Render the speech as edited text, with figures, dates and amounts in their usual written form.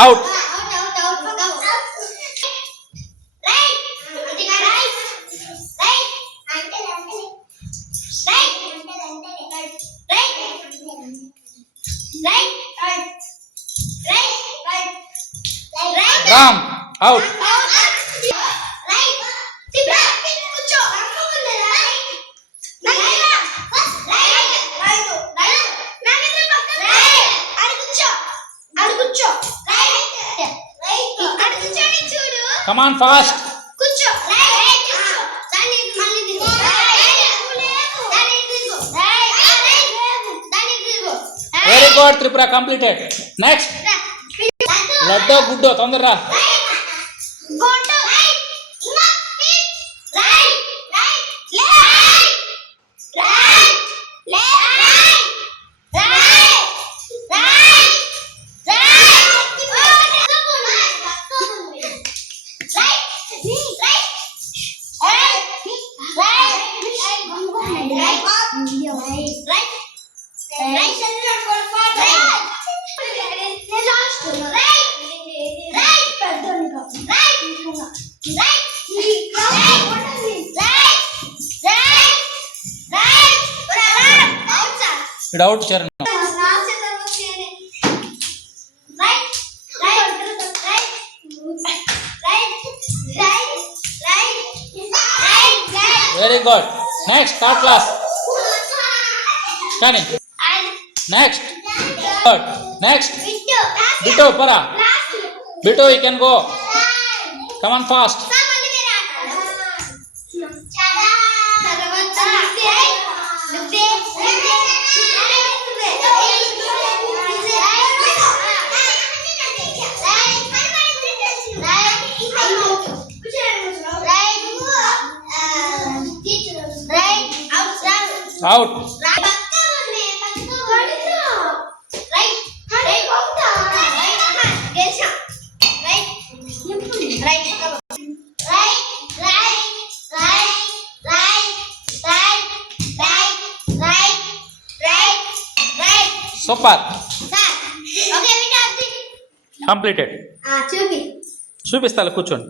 Out. Ram out. Come on fast. Very good, Tripura completed. Next. Laddo guddo tondara. Out Charan. Very good. Next, third class. Standing. Next. Third. Next. Bitto, para. Bitto, you can go. Come on fast. Out. Super. Completed. చూపిస్తాను కూర్చోండి.